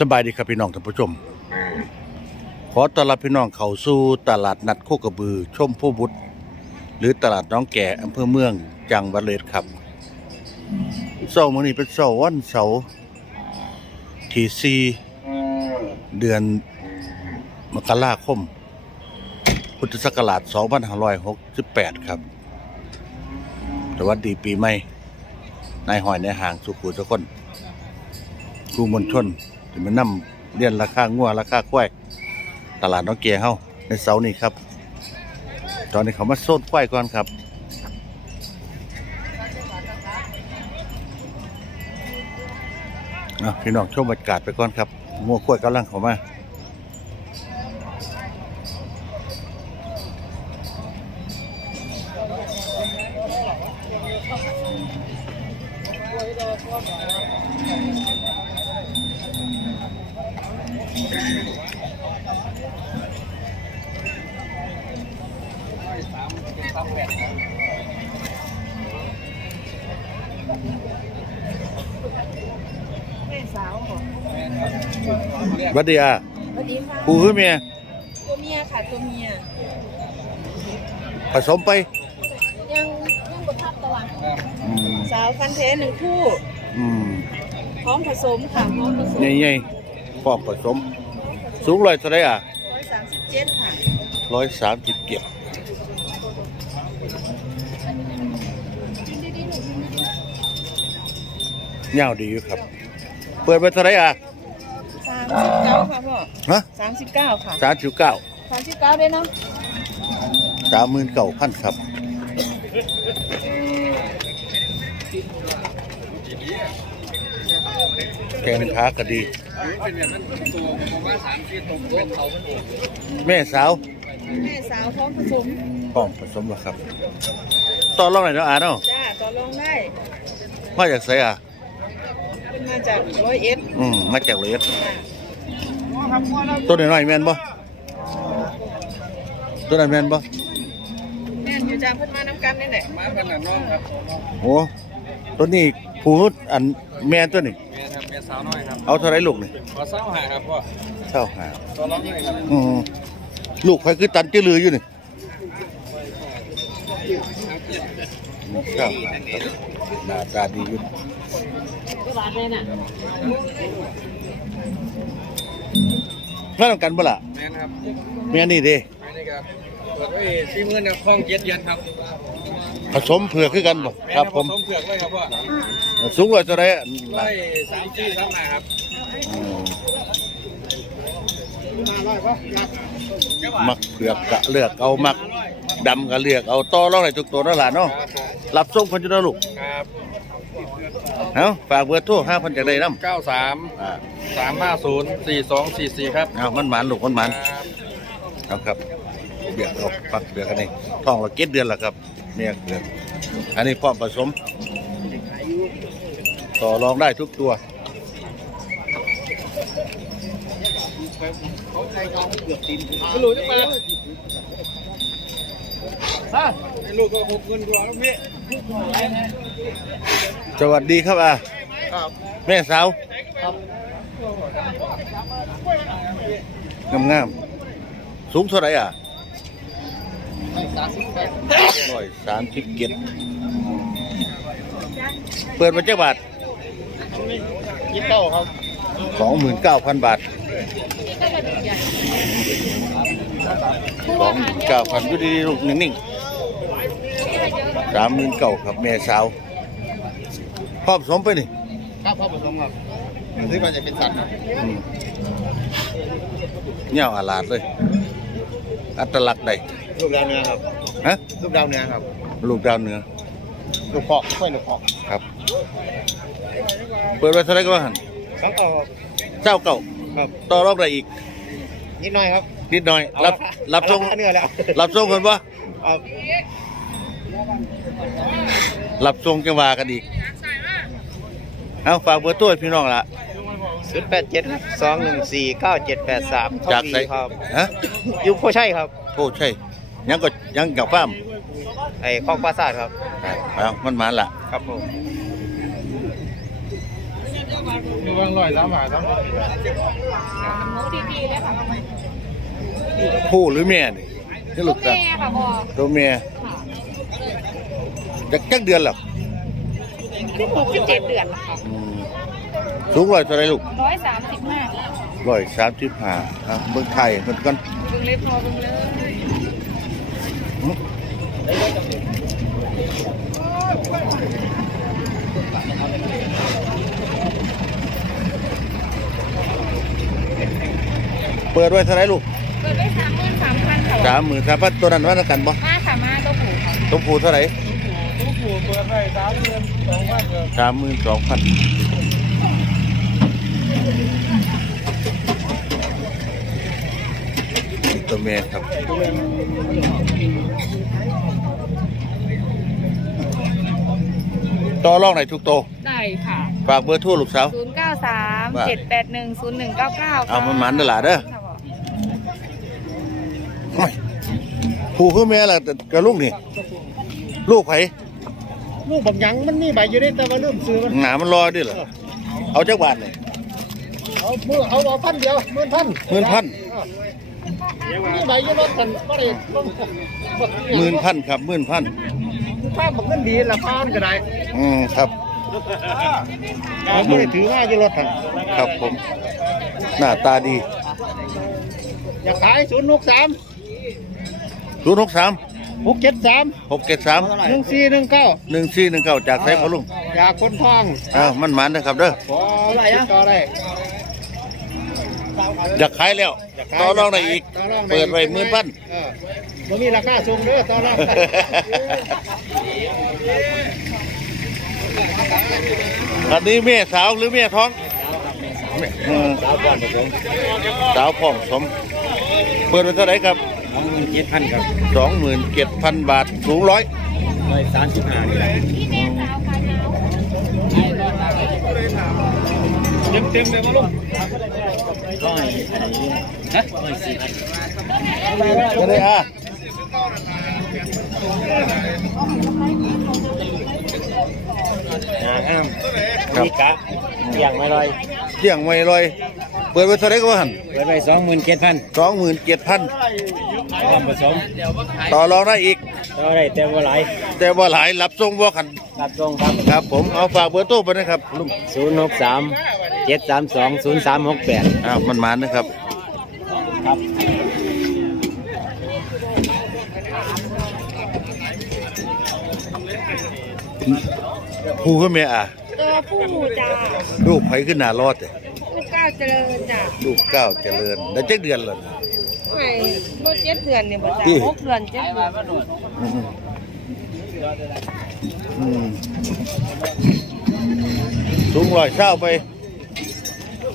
สบายดีครับพี่น้องท่านผู้ชม ขอต้อนรับพี่น้องเข้าสู่ตลาดนัดโคกระบือ ชมผู้บุตร หรือตลาดน้องแก่อำเภอเมืองจังหวัดเลยครับเสาร์มื้อนี้เป็นเสาร์วันเสาร์ที่สี่เดือนมกราคม พุทธศักราช2568 ครับสวัสดีปีใหม่นายหอยในห่างสุขุทุกคนครูมนชน จะมานำเรียนราคางัวราคาควายตลาดน้องเกียเฮาในเสาร์นี้ครับ ตอนนี้เขามาโซนควายก่อนครับอะพี่น้องชมบรรยากาศไปก่อนครับงัวควายกำลังเข้ามา แม่สาวเหรอ บัดดีอะสวัสดีค่ะผู้คือเมียตัวเมียค่ะตัวเมียผสมไป ยังยังบนทับตะวันอืมสาวฟันแท้หนึ่งคู่อืมพร้อมผสมค่ะพร้อมผสมใหญ่ๆพอกผสม สูงร้อยเท่าไรอะร้อยสามสิบเจ็ดค่ะร้อยสามสิบเก็บเงาวดีอยู่ครับ เปิดไปเท่าไรอะสามสิบเก้าค่ะพ่อฮะสามสิบเก้าค่ะสามสิบเก้าสามสิบเก้าได้เนาะสามหมื่นเก้าพันครับแกงค้าก็ดี แม่สาว แม่สาวพร้อมผสมป้องผสมแล้วครับต่อรองไหนอยเนาะอ่านเนาะจ้าต่อรองได้ มาจากไสอะเป็นมาจากร้อยเอ็ดอืมมาจากเลยค่ะ ตัวน้อยๆแม่นบ่ตัวนั้นแม่นบ่แม่นอยู่จ้าเพิ่นมาน้ำกันนี่แหละมากันน้องครับโอ้ตัวนี้ผู้อันแม่นตัวนี้เมียครับเมียสาวน้อยครับเอาเท่าไรลูกนี่ขอเศร้าหายครับพ่อเท่าหาตัวร้องเลยครับอืมลูกใครคือตันจื้อลืออยู่นี่เท่าหาครับหน้าตาดีอยู่ก็บาทเลย น่ะนั่นกันบ่ล่ะแม่นครับแม่นี่เด้แม่นี่ครับเปิดไว้สี่หมื่นนะคล้องเจ็ดเย็นครับผสมเผือกคือกันบ่แม่ครับนะผมผสมเผือกเลยครับพ่อสูงร้อยเท่าไรอะไล่สามสี่สามห้าครับอืมมักเผือกกะเลือกเอามักดำก็เลือกเอาต่อรองได้ทุกตัวนั่นล่ะเนาะครับผมรับส่งคนจุดลูกครับ เอาฝากเบอร์โทรห้าพันจากได้น้ำเก้าสามอ่าสามห้าศูนย์สี่สองสี่สี่ครับเอามันหมานลูกมันหมานครับเอาครับเดือดเอาปักเดือดกันนี่ท้องเราเก็ดเดือนละครับเนี่ยเดือนอันนี้พร้อมผสม ต่อรองได้ทุกตัวไม่รู้จะมา ฮะลูกก็หกเงินกว่าแล้วพี่สวัสดีครับอะครับแม่สาวครับงามงามๆสูงเท่าไหร่อะสามสิบแปดร้อยสามสิบเจ็ดเปิดมาเจ้าบาทยี่สิบเก้าครับสองหมื่นเก้าพันบาทสองเก้าพันดูดีๆลูกนิ่งๆ สามหมื่นเก้าครับแม่สาวพร้อมสมไปนี่ครับพ่อผสมครับมันซื้อมาจะเป็นสัตว์ครับอืมเงี้ยวอาลาดเลย อัตลักษณ์ใดลูกดาวเนื้อครับฮะลูกดาวเนื้อครับลูกดาวเหนือลูกพอกค่อยลูกพอกครับ เปิดไว้เท่าไหรก็ว่าหันสองเก้าครับเจ้าเก่าครับต่อรอบได้อีก นิดหน่อยครับนิดหน่อย รับรับส่งเนื้อแล้วรับส่งคนปะครับ รับส่งจังหวากันอีก เอาฝากเบอร์ตัวให้พี่น้องละศูนย์แปดเจ็ดครับสองหนึ่งสี่เก้าเจ็ดแปดสามจากไสครับฮะยุคโคชัยครับโอ้ใช่ยังก็ยังกับฟ้าร์มไอ้คลองปราสาทครับเอามันหมานละครับผมมีวางร้อยสามบาทสามหมูดีๆเลยค่ะผู้หรือแม่นี่นี่ลูกตาแม่ค่ะพ่อตัวแม่ จักจักเดือนหรอที่หกสิบเจ็ดเดือนละค่ะอืมสูงร้อยเท่าไรลูกร้อยสามสิบห้าร้อยสามสิบห้าอะเบิ่งไทยเพิ่นก่อนเบิ่งเลยพอเบิ่งเลยเปิดไว้เท่าไรลูกเปิดได้สามหมื่นสามพันค่ะสามหมื่นสามพันตัวนั้นว่ากันบ่มาค่ะมาตัวผูค่ะตัวผู้เท่าไหร่ลูกผูเปิดให้ สามเดือนสองพันครับสามหมื่นสองพันตัวแม่ครับต่อรองไหนทุกโตวได้ค่ะ ฝากเบอร์โทั่วลูกสาวศูนย์เก้าสามว่าเจ็ดแปดหนึ่งศูนย์หนึ่งเก้าเก้าเอามันหมันเด้อหล่ะเด้อโอ้ยผู้คือแม่ล่ะแต่กับลูกนี่ ลูกไผ ลูกบักหยังมันมีใบอยู่ได้แต่ว่าเริ่มซื้อมัน หนามันรอด้วยเหรอ เอาจักบาทเลยเอามือเอาเอาพันเดียวหมื่นพันหมื่นพันมีใบอยู่รถกันก็ได้ลงหมื่นพันครับหมื่นพันภาพบักเงินดีละพันก็ได้อืมครับเอาไม่ได้ถือว่าอยู่รถกันครับผม หน้าตาดี อยากขายศูนย์หกสามศูนย์หกสาม หกเจ็ดสามหกเจ็ดสามหนึ่งสี่หนึ่งเก้าหนึ่งสี่หนึ่งเก้าจากไสพอลุงอยากคนทองอ้าวมันหมันนะครับเด้อขออะไรอะต่อได้อยากขายแล้วต่อรองได้อีกต่อรองเปิดไว้หมื่นพันเออบ่มีราคาส่งเด้อต่อรองได้อันนี้แม่สาวหรือแม่ท้องเออสาวพ่อมสม เปิดไว้เท่าไหร่ครับ สองหมื่นเจ็ดพันครับสองหมื่นเจ็ดพันบาท สูงร้อยร้อยสามสิบห้านี่แหละพี่แม่สาวค่ะเนาะเต็มเต็มเลยมาลุงร้อยฮะร้อยสี่พันไม่ได้อะงามมีกะอย่างไม่ลอยเที่ยงไม่ลอย เปิดไว้เท่าไหร่ก็ว่าหันเปิดไปสองหมื่นเจ็ดพันสองหมื่นเจ็ดพันความผสมต่อรองได้อีกก็ได้แต่ว่าหลายแต่ว่าหลายรับทรงบ่ขันรับตรงครับครับ ผมเอาฝากเบอร์โต้ไปนะครับลุงศูนย์หกสามเจ็ดสามสองศูนย์สามหกแปดอ้าวมันมานะครับครับผู้ขึ้นเมียอะตัวผู้จ้าลูกไผขึ้นหน้ารอดเลยลูกเก้าวเจริญจ้าลูกเก้าวเจริญได้เจ็ดเดือนเลยไม่เมื่อเจ็ดเดือนเนี่ยบ่จ้าที่หกเดือนเจ็ดเดือนอืมอืมสูงร้อยเช้าไป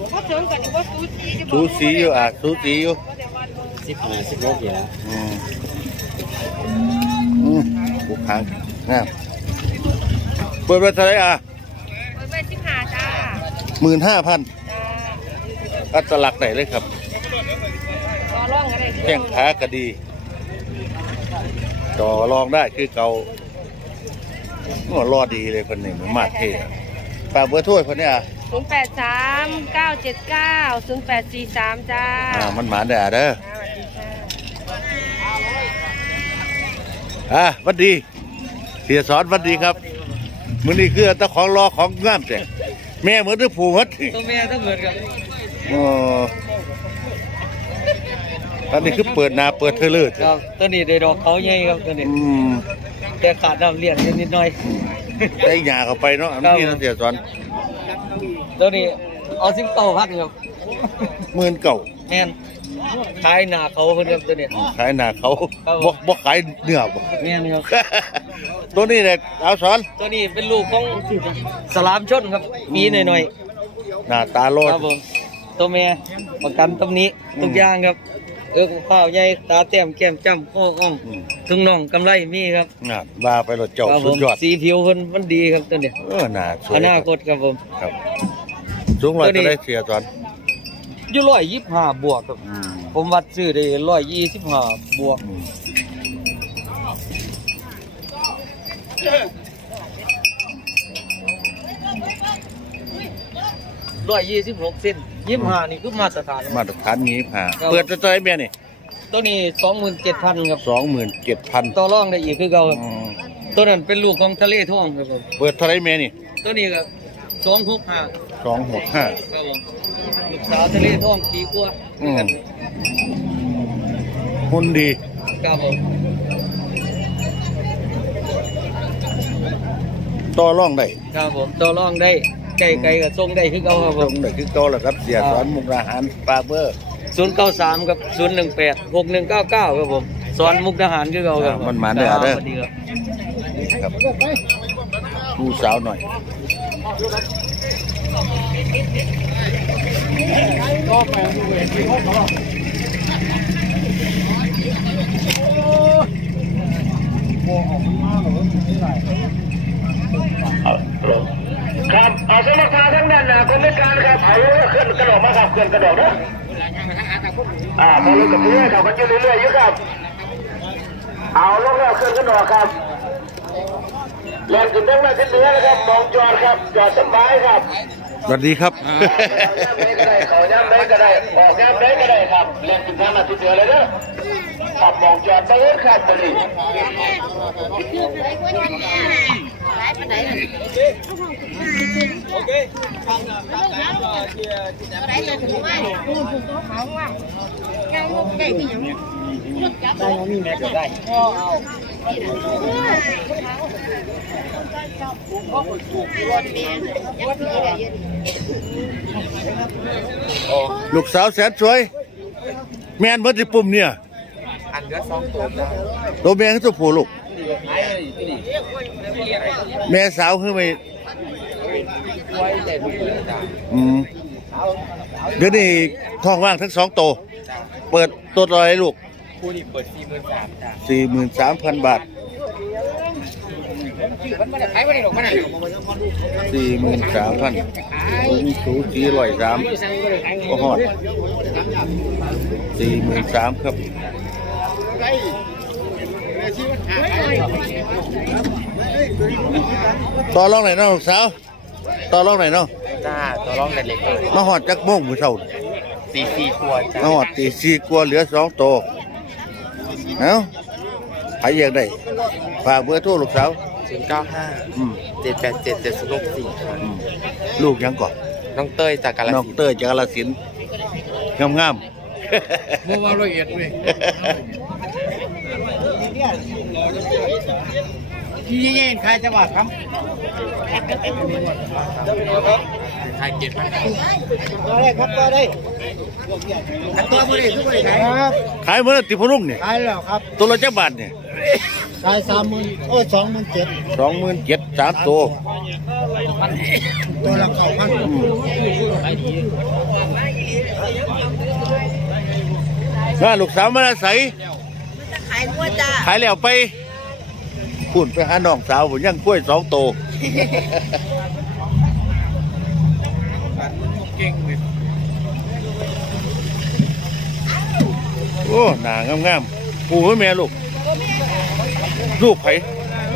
เพราะเสริมกันนี่ว่าสูสีจะสูสีอยู่อะสูสีอยู่สิบห้าสิบหกอย่างอืมอืมผูกหางงามเปิดไว้เท่าไหรอะเปิดไว้สิบห้าจ้าหมื่นห้าพันจ้า อัตลักษณ์ไหนเลยครับรอร่องอะไรแข้งขาก็ดีต่อรองได้คือเกาหัวรอดีเลยคนนี้มันมาดเท่อะฝากเบอร์ถ้วยคนนี้อะศูนย์แปดสามเก้าเจ็ดเก้าศูนย์แปดสี่สามจ้าอ่ามันหมาได้อะเด้อสวัสดีค่ะอะหวัดดี เสียสอนหวัดดีครับมื้อนี้คือตะของรอของงามแต่แม่เหมือนที่ผูกมัดตัวแม่ต้องเหมือนกับ อ๋ออันนี้คือเปิดหนาเปิดเทอร์เลอร์ครับตัวนี้ได้ดอกเขาใหญ่ครับตัวนี้อืมแต่ขาดน้ำเลี้ยงอยู่นิดหน่อยได้หยาเข้าไปเนาะอันนี้เราเสียสอนตัวนี้เอาสิบเก้าพันครับหมื่นเก่าแม่นขายหนาเขาเพิ่นครับตัวนี้ขายหนาเขาครับบ่บ่ขายเนื้อบ่แม่นครับตัวนี้เนี่ยเอาสอนตัวนี้เป็นลูกของสลามชนครับปีหน่อยหน้าตาโลๆดครับผม ตัวแม่ประกันตรงนี้ทุกอย่างครับ เออข้าวใหญ่ตาแต้มแก้มจ้ำข้ออ่องอืม ถึงน่องกำไรมีครับงานว่าไปรถเจ้าครับผสุมดยอดสีผิวเพิ่นมันดีครับตัวนี้เออหน้าสวยอนาคตครับผม ครับสูงร้อยตัวนี้ จะได้เสียสอนอยู่ร้อยยี่สิบห้าบวกครับ อืมผมวัดซื้อได้ร้อยยี่สิบห้าบวก อืม ร้อยยี่สิบหกเซนยี่สิบห้านี่คือมาตรฐานมาตรฐานนี้ผ่าครับเปิดตัวตัวไอ้เมียนี่ตัวนี้สองหมื่นเจ็ดพันครับสองหมื่นเจ็ดพันต่อรองได้อีกคือเก่าครับตัวนั้นเป็นลูกของทะเลท่องครับผมเปิดเท่าไรเมียนี่ตัวนี้ครับสองหกห้าสองหกห้าครับผมลูกสาวทะเลท่องปีกว่าอืมหุ่นดีครับผมต่อร่องได้ครับผมต่อรองได้ ไก่ไก่กับทรงได้คือเก่าครับผตรมงได้คือเก่าแหละครับเสียสอนมุกดาหารปลาเบอร์ศูนย์เก้าสามครับศูนย์หนึ่งแปดหกหนึ่งเก้าเก้าครับผมสอนมุกทหารคือเก่าครับอ่ามันมาเด้อเด้อ สวัสดีครับ ครับดูสาวหน่อย ครับเอาสมการทั้งนั้นนะคนพิการครับเอาขึ้นกระ โดดมาครับขึ้นกระโดดนะอ่าพอรู้กับเพื่อนเขาก็จะเรื่อยๆอยู่ครับ เอาลงแล้วขึ้นกระโดดครับแรงขึ้นทั้งนั้นขึ้นเหนือนะครับ มองจอดครับ จอดสบายครับสวัสดีครับย่ำได้ก็ได้เขาย่ำได้ก็ได้ออกย่ำได้ก็ได้ครับแรงขึ้นทั้งนั้นขึ้นเหนือเลยเด้อขับมองจอดไปเองครับบริ ลูกสาวแสนสวย แม่นเบิดสิปุ่มเนี่ย อันเลือสองตัวจ้าตัวแม่คือตัวผู้ลูก แม่สาวคือไม่ ไว้ใจบุญเลยจ้า อืมเดี๋ยวนี้ท้องว่างทั้งสองโตวเปิดตัวลอยลูกคู่นี้เปิดสี่หมื่นสามจ้าสี่หมื่นสามพันบาทสี่หมื่นสามพันมีสูสีร้อยสามก็หอดสี่หมื่นสามครับต่อรองไหนอยเนาะลูกสาว ต่อรองไหนอยเนาะจ้าตัวรองเด็ดเล็กเลยมาหอดจักโมงมือเท่าสี่สี่ขวดจ้ามาหอดตีสี่กลัวเหลือสองโตวเอ้าใครอยากได้ฝากเบอร์โทรลูกสาวศูนย์เก้าห้าอืมเจ็ดแปดเจ็ดเจ็ดศูนย์หกสี่อืมลูกยังก่อนน้องเต้ยจากกาลน้องสินธุ์เตอร์จากกาฬสินธุ์งามงามเมื่อวานละเอียดเลย ที่เย็นใครจะบาดครับไทยเก็บไหมตัวได้ครับตัวได้ตัวบริสุทธิ์บริสุทธิ์ครับขายเมื่อติพนุ่งเนี่ยขายแล้วครับ ตัวละจักบาทเนี่ยขายสามหมื่นโอ้สองหมื่นเจ็ดสองหมื่นเจ็ดสามตัวตัวละเก้าพันน่าลูกสาวมาอาศัยขายวัวจ้าขายแล้วไป พูดไปหาน้องสาวผมยังกล้วยสองโตโอ้หนางามๆปู่ให้แม่ลูก ลูกไผ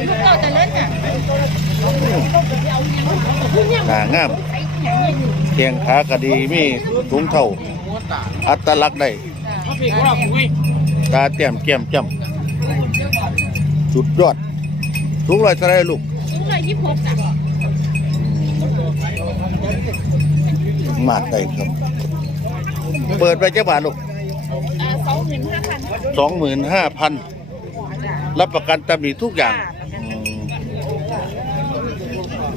ลูกเก่าต่เล่นจ้ะหนางามแขงขากระดีมีถุงเท่า อัตลักษณ์ได้ตาเต้มแก้มจ้ำสุดยอด สูงร้อยเท่าไรลูกลูกเลยยี่สิบหกจ้ะมาได้ครับ เปิดไปเจ้าบาทลูกอ่าสองหมื่นห้าพันสองหมื่นห้าพันรับประกันตำหนิทุกอย่าง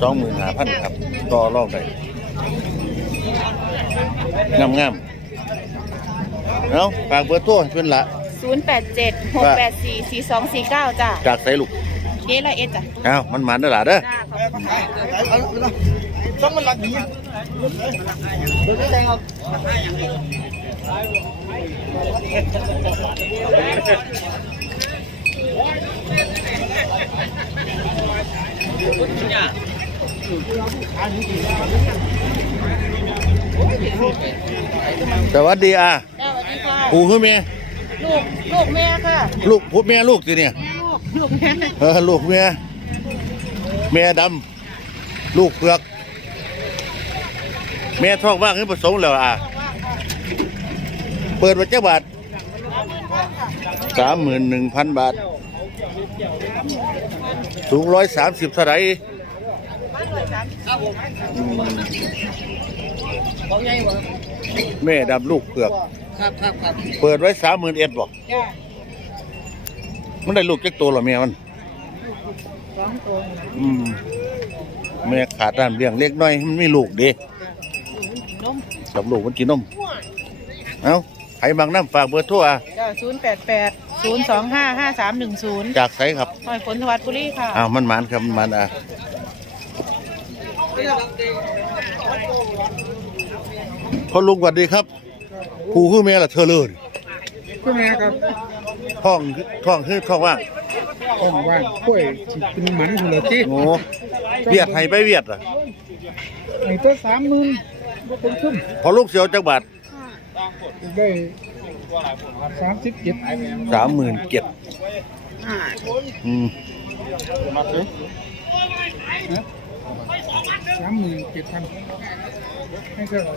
สองหมื่นห้าพันครับ ต่อรองได้งามงามๆเอาฝากเบอร์โทรให้เพื่อนละศูนย์แปดเจ็ดหกแปดสี่สี่สองสี่เก้าจ้ะ จากไสลูก เจ๊ร้อยเอ็ดจ้ะเอามันหมันได้อหล่ะเด้อ จ้าขอบคุณค่ะต้องมันหลักดีดูได้ใจครับสวัสดีอะสวัสดีค่ะปู่คือเมียลูกลูกแม่ค่ะ ลูกพูดเมียลูกสิเนี่ยลูก ลูกแม่เออลูกเมียเมียดำลูกเผือกแม่ท้องว่างขึ้นผสมแล้วอะเปิดไว้เจ้าบาทสามหมื่นหนึ่งพันบาท สูงร้อยสามสิบเท่าไหร่อืมแม่ดำลูกเผือก ครับครับครับเปิดไว้สามหมื่นเอ็ดบอก มันได้ลูกจักตัวเหรอแม่มันอืมแม่ขาดด้านเลี้ยงเล็กน้อยมันไม่ลูกเด้กับลูกมันกินนมเอ้าใครบางน้ำฝากเบอร์โทรอะศูนย์แปดแปดศูนย์สองห้าห้าสามหนึ่งศูนย์จากไสครับหอยฝนสวัสดิ์บุรีค่ะอ้าวมันหมานครับมันหมานอะพ่อลุงสวัสดีครับครูคือแม่ละเธอเลยก็แม่ครับ ท้องท้องคือท้องว่างต้องว่างกล้วยสิกินหมันเหรอจีโอ้เวียดให้ไปเวียดอะไอ้ตัวสามหมื่นบ่คงขึ้นพอลูกเสียวจักบาทได้สามสิบเจ็ดสามหมื่นเจ็ดอืมสามหมื่นเจ็ดพันให้เท่าไหร่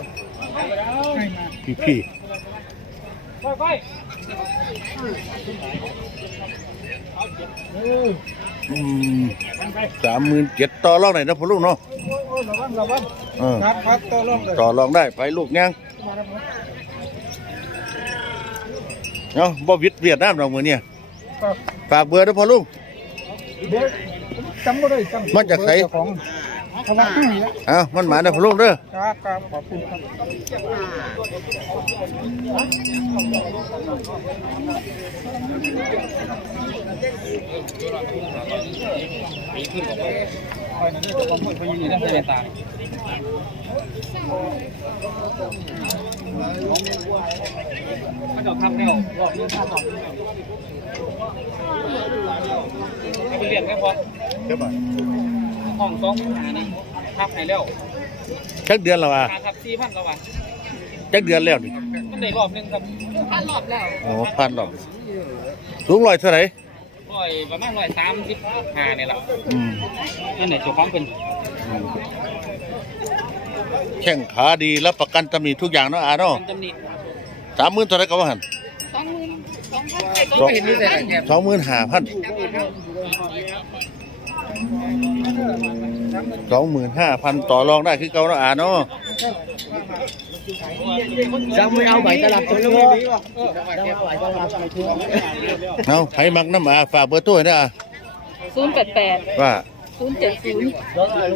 ให้มาพี่พี่ อืมสามหมื่นเจ็ดต่อรองไหนอยนะพ่อลูกเนาะระวังระวังเออครับครับตัวรอบเลยต่อรองได้ไปลูกยังเนาะบ่วิดเวียดนามดอกมือเนี่ยครับฝากเบอร์ด้วยพ่อลุงเดี๋ยวจำไม่ได้จำมาจากไหนเบอร์เจ้ของเขามาให้แล้วอ้าวมันหมาได้อพ่อลุงเด้อ ครับครับขอบคุณครับเขาจะทำแล้วรอบนี้ทำรอบนี้เอาไปเรียนแค่พอ ห้องสองหานี่ทับให้แล้วจักเดือนแล้วอะหาทับสี่พันแล้วว่ะจักเดือนแล้วนี่มันได้รอบหนึงครับพันรอบแล้วโอ้พันรอบสูงร้อยเท่าไหร่ร้อยประมาณร้อยสามสิบห้านี่แหละอืมนี่ไหนเจ้าของเป็นอืมแข้งขาดีรับประกันตำหนิทุกอย่างเนาะอาเนาะเป็นตำหนิสามหมื่นเท่าไหร่ก็ว่าหันสองหมื่นสองพันสองสองหมื่นห้าพัน สองหมื่นห้าพันต่อรองได้คือเก่าเนาะอาเนาะจะไม่เอาใบตลับตัวนี้เอาใครมักน้ำอาฝากเบอร์ตัวให้นะอาศูนย์แปดแปดว่า ศูนย์เจ็ดศูนย์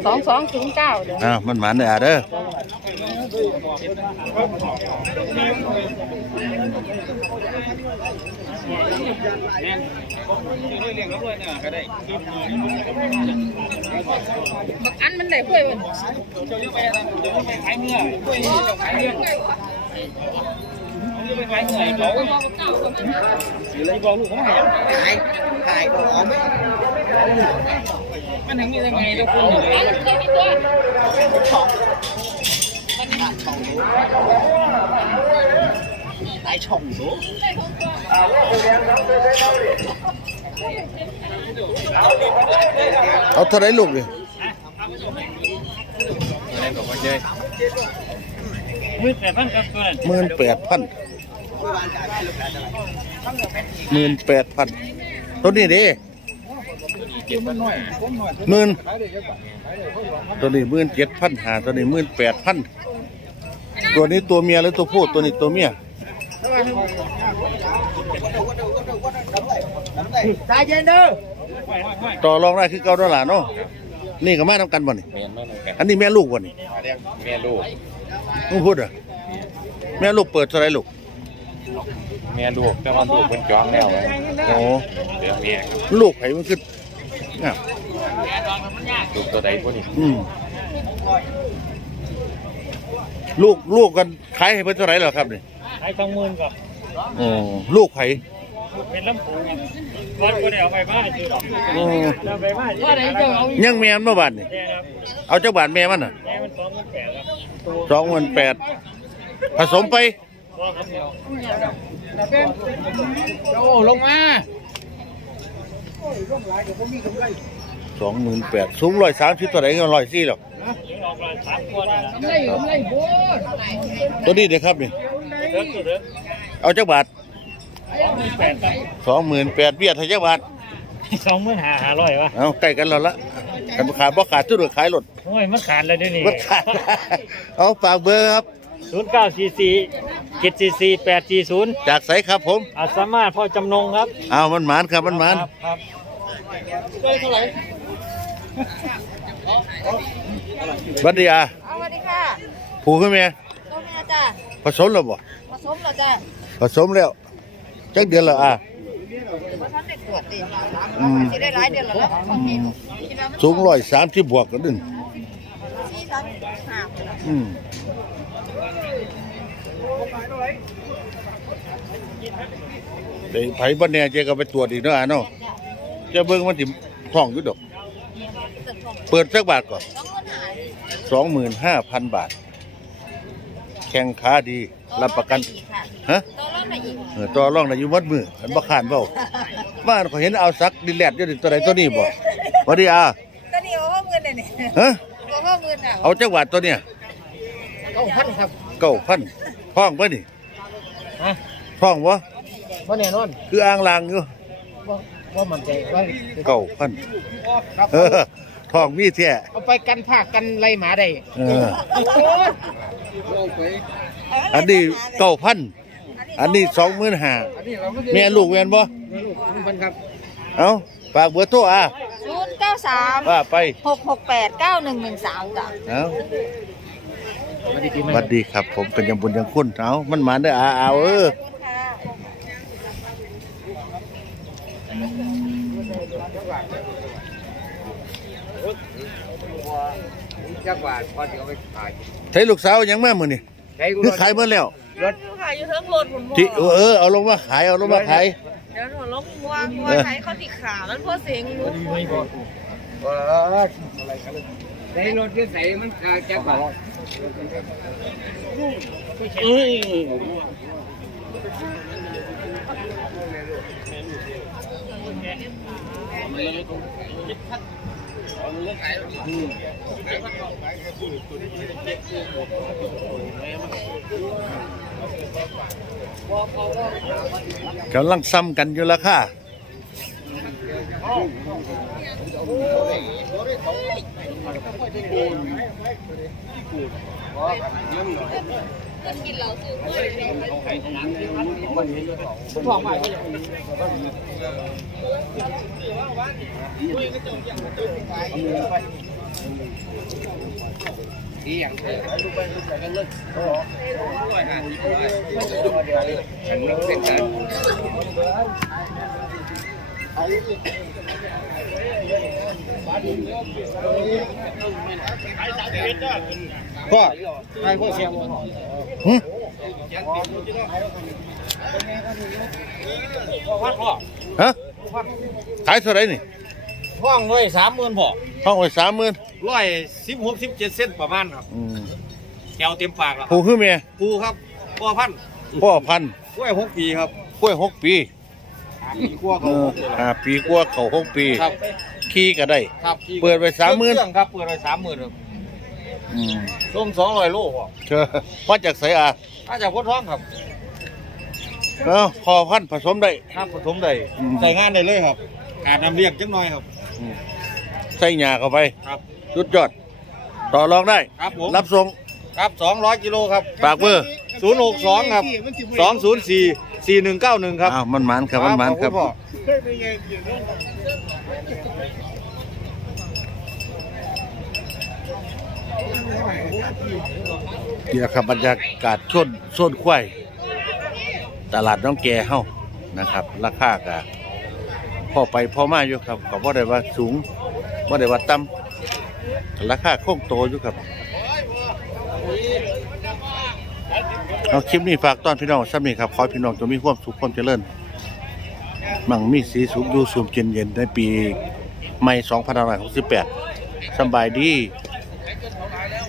สองสองศูนย์เก้าเดี๋ยวอ้าวมันหมานเด้ออาเด้อแม่นอยู่ด้วยเลี้ยงกับด้วยเนี่ยก็ได้อันมันได้กล้วยมันเจ้าเลี้ยงไปอะไรเจ้าเลี้ยงไปขายเนื้อด้ วยเจ้าขายเนื้อเลี้ยงไปขายเนื้อให้เขาที่บอกลูกเขาให้ขายขายก็เอาไหมมันถึงยังไงเจ้าคุณอยู่เลยขายช่องดูเอาเท่าไรลูกดิมือแต่พันกับตัวนั้นหมื่นแปดพันหมื่นแปดพันตัวนี้ดิ หมื่นตัวนี้หมื่นเจ็ดพันหาตัวนี้หมื่นแปดพันตัวนี้ตัวเมียหรือตัวผู้ตัวนี้ตัวเมียใจเย็นเด้อต่อรองได้คือเก่าดอลลาร์เนาะนี่ก็มาทำกันบ่นี่อันนี้แม่ลูกบ่นี่แม่ลูกมึงพูดเหรอแม่ลูกเปิดเท่าไรลูกแม่ลูกแต่ว่าลูกเป็นจองแล้วไว้โอ้เดี๋ยวแม่ครับลูกไผมันคือ อ้าวลูกตัวใดพวกนี้อืมลูกลูกกันขายให้เพิ่นเท่าไหรเหรอครับนี่ขายสองหมื่นกับโอ้ลูกไผเป็นลำโพงวัดก็ได้เอาไปบ้านคือโอ้เอาไปบ้านว่าไหนจะเอายังแม่นมาบาดนี่แค่ครับเอาจักบาทแม่มันน่ะแม่มันสองหมื่นแปดครับสองพันแปดผสมไปพ่อครับเดียวโอ้ลงมา สองหมื่นแปดสูงร้อยสามสิบเท่าไหรก็ร้อยสี่หรอกรตัวนี้เด้อครับนี่เอาจักบาทสองหมื่นแปดเบี้ยไทยจักบาทสองหมื่นห้าห้าร้อยวะเอาใกล้กันแล้วละกันขาดบ่ขาดทุนหรือขายรถโอ้ยมันขาดแล้วเดี๋ยวนี้บ่ขาดเอาฝากเบอร์ครับศูนย์เก้าสี่สี่เจ็ดสี่สี่แปดสี่ศูนย์จากไสครับผม อาสามารถพ่อจำนงครับเอามันหมานครับมันหมานครับครับบัดดีอาเอาสวัสดีค่ะผูกขึ้นแม่ตัวแม่จ้าผสมแล้วบ่ผสมแล้วจ้าผสมแล้วจักเดือนแล้วอะว่าท่านได้ตรวจดิอืม สิได้หลายเดือนแล้วแล้วของเห็นคิดว่ามันสูงร้อยสามที่บวกกันนึงสี่สามห้าอืม เดี๋ยวไผบ่แน่ใจก็ไปตรวจอีกเนาะอะเนาะจะเบิ่งมันสิท้องอยู่ดอก เปิดสักบาทก่อนต้องเงินหาย25,000บาท แข่งขาดีรับประกันค่ะฮะตัวรอบไหนอีกเออตัวรองได้อยู่วัดมืออันบ่ขานเว้าบ้านเขาเห็นเอาซักดินแลดอยู่นี่ตัวใดตัวนี้บ่บ่ดีอะตัวนี้เอาห้องเงินเนี่ยนี่ฮะตัวห้องเงินอะเอาจักบาทตัวเนี้ยเก้าพันครับ9,000ท้องบ่นี่ ฮะท้องบ่บ่แน่นอนคืออ่างลางอยู่บ่บ่มั่นใจว่า9,000เออท้องมีแท้เอาไปกันภาคกันไล่หมาได้เอออันนี้9,000อันนี้25,000อันนี้เราไม่ได้แม่ลูกแม่นบ่ลูกมันครับเอ้าฝากเบอร์โทรอะศูนย์เก้าสามว่าไปหกหกแปดเก้าหนึ่งหนึ่งสามจ้ะเอ้า สวัสดีปีใหม่สวัสดีครับ ผมเป็นยังบุญยังคุณเอามันหมานได้ออาเอาเออขอบคุณค่ะจักบาทพอสิเอาไปขายใช้ลูกสาวยังแม่มือนี่ใช้กูคือขายเมื่อแล้วรถค่ะอยู่เทั้งรถผมที่เออเออเอาลงมาขายเอาลงมาขายเดี๋ยวหนูลงวางวางใช้เขาติขามันพอเสียงหนูใช้รถที่ใส่มันขาดจักบาท กำลังซ้ำกันอยู่แล้วค่ะ thoảng mày đi ăn thế อให้พวกเสียงหึฮะขายเท่าไหรนี่ห้องด้วยสามหมื่นพอห้องไว้สามหมื่นร้อยสิบหกสิบเจ็ดเส้นประมาณครับอืมแกวเต็มปากแล้วผูคือเมียปูครับพ่อพันธุ์พ่อพันธุ์กล้วยหกปีครับกล้วยหกปีกล้วยเอเขาอห้าปีกว่าเขาหกปีครับ ขี้ก็ได้ ครับเปิดไว้สามหมื่นเครื่องครับเปิดไว้สามหมื่นครับอืมส้มสองร้อยโลพอเจอมาจากไสอะอาจากพ้นท้องครับเอ้าพอพันธุ์ผสมได้ครับผสมได้อืม ใส่งานได้เลยครับการนำเลี้ยงจังหน่อยครับใส่หญ้าเข้าไปครับ สุดยอด ต่อรองได้ ครับผมรับส่ง ครับสองร้อยกิโลครับฝากเบอร์ ศูนย์หกสองครับสองศูนย์สี่สี่หนึ่งเก้าหนึ่งครับอ้าวมันหมานครับมันหมานครับขอณพ่อนี่แหละครับบรรยากาศชนโซนควายตลาดน้องแกเฮานะครับ ราคาก็พอไปพอมาอยู่ครับก็บ่ได้ว่าสูงบ่ได้ว่าต่ำราคาคงโตอยู่ครับ เอาคลิปนี้ฝากต้อนพี่น้องซ้ำนี้ครับ ขอให้พี่น้องจงมีความสุขความเจริญ มั่งมีสีสุขอยู่สุขเย็นเย็นในปีใหม่ 2568สบายดี